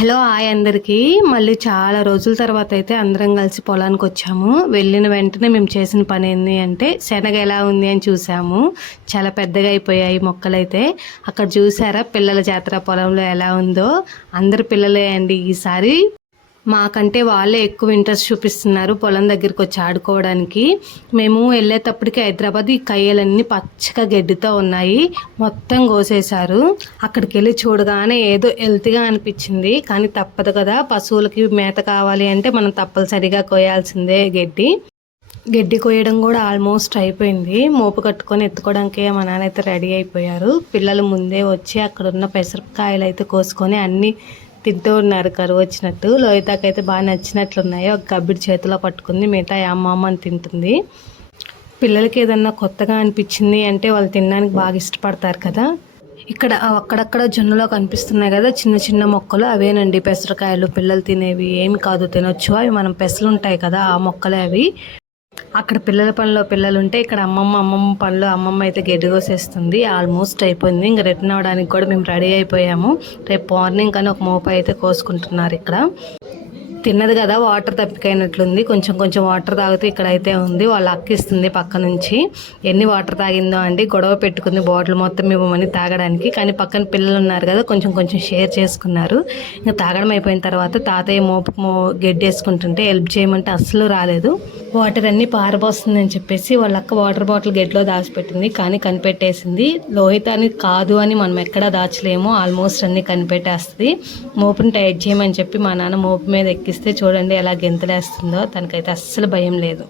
Hello hi అందరికీ. మళ్ళీ చాలా రోజుల తర్వాత అయితే అందరం కలిసి పొలానికి వచ్చాము. వెళ్ళిన వెంటనే మేము చేసిన పని ఏంటి అంటే శనగ ఎలా ఉంది అని చూసాము. చాలా పెద్దగా అయిపోయాయి మొక్కలైతే. అక్కడ చూసారా పిల్లల జాతర పొలంలో ఎలా ఉందో. అందరు పిల్లలే అండి ఈసారి. మాకంటే వాళ్ళే ఎక్కువ ఇంట్రెస్ట్ చూపిస్తున్నారు పొలం దగ్గరికి వచ్చి ఆడుకోవడానికి. మేము వెళ్ళేటప్పటికి హైదరాబాద్ ఈ కయ్యలన్నీ పచ్చగా గడ్డితో ఉన్నాయి, మొత్తం కోసేశారు. అక్కడికి వెళ్ళి చూడగానే ఏదో హెల్తీగా అనిపించింది, కానీ తప్పదు కదా, పశువులకి మేత కావాలి అంటే మనం తప్పనిసరిగా కోయాల్సిందే గడ్డి కోయడం కూడా ఆల్మోస్ట్ అయిపోయింది. మోపు కట్టుకొని ఎత్తుకోవడానికి మా నాన్న అయితే రెడీ అయిపోయారు. పిల్లలు ముందే వచ్చి అక్కడ ఉన్న పెసరకాయలు అయితే కోసుకొని అన్నీ తింటూ ఉన్నారు కరువు వచ్చినట్టు. లోహితాకైతే బాగా నచ్చినట్లున్నాయి. ఒక గబ్బిడి చేతిలో పట్టుకుంది, మిగతా అమ్మ అని తింటుంది. పిల్లలకి ఏదన్నా కొత్తగా అనిపించింది అంటే వాళ్ళు తినడానికి బాగా ఇష్టపడతారు కదా. ఇక్కడ అక్కడక్కడ జొన్నలో కనిపిస్తున్నాయి కదా చిన్న చిన్న మొక్కలు, అవేనండి పెసరకాయలు. పిల్లలు తినేవి ఏమి కాదు, తినొచ్చు. అవి మనం పెసలు ఉంటాయి కదా ఆ మొక్కలే అవి. అక్కడ పిల్లల పనిలో పిల్లలు ఉంటే ఇక్కడ అమ్మమ్మ పనిలో అమ్మమ్మ అయితే గడ్డి కోసేస్తుంది. ఆల్మోస్ట్ అయిపోయింది. ఇంకా రిటర్న్ అవ్వడానికి కూడా మేము రెడీ అయిపోయాము. రేపు మార్నింగ్ కానీ ఒక మోప అయితే కోసుకుంటున్నారు ఇక్కడ. తిన్నది కదా వాటర్ తప్పికైనట్లుంది, కొంచెం కొంచెం వాటర్ తాగుతూ ఇక్కడైతే ఉంది. వాళ్ళు అక్కిస్తుంది పక్క నుంచి. ఎన్ని వాటర్ తాగిందో అండి, గొడవ పెట్టుకుంది బాటిల్ మొత్తం ఇవ్వమని తాగడానికి. కానీ పక్కన పిల్లలు ఉన్నారు కదా, కొంచెం కొంచెం షేర్ చేసుకున్నారు. ఇంకా తాగడం అయిపోయిన తర్వాత తాతయ్య గడ్డి వేసుకుంటుంటే హెల్ప్ చేయమంటే అస్సలు రాలేదు. వాటర్ అన్నీ పారబోస్తుందని చెప్పేసి వాళ్ళ అక్క వాటర్ బాటిల్ గడ్డిలో దాచిపెట్టింది, కానీ కనిపెట్టేసింది. లోహితాని కాదు అని మనం ఎక్కడా దాచలేము, ఆల్మోస్ట్ అన్నీ కనిపెట్టేస్తుంది. మోపుని టైట్ చేయమని చెప్పి మా నాన్న మోపు మీద ఎక్కిస్తే చూడండి ఎలా గెంతులేస్తుందో. తనకైతే అస్సలు భయం లేదు.